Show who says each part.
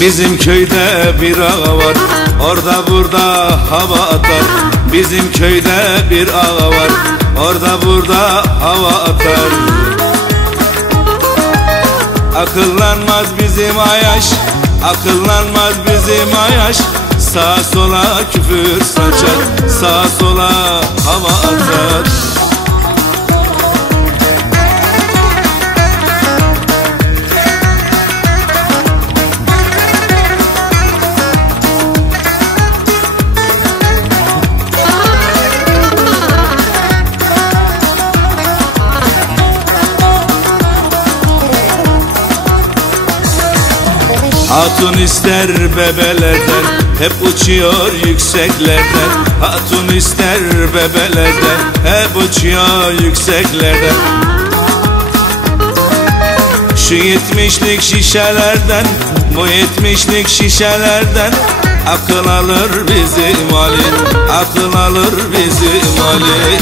Speaker 1: Bizim köyde bir ağa var Orada burada hava atar. Bizim köyde bir ağa var Orada burada hava atar. Akıllanmaz bizim ayaş Akıllanmaz bizim ayaş. Sağa sola küfür saçar Sağa sola hava atar Hatun ister bebelerden Hep uçuyor yükseklerden. Hatun ister bebelerden Hep uçuyor yükseklerden. Şu yetmişlik şişelerden Bu yetmişlik şişelerden Akıl alır bizim Ali. Akıl alır bizim Ali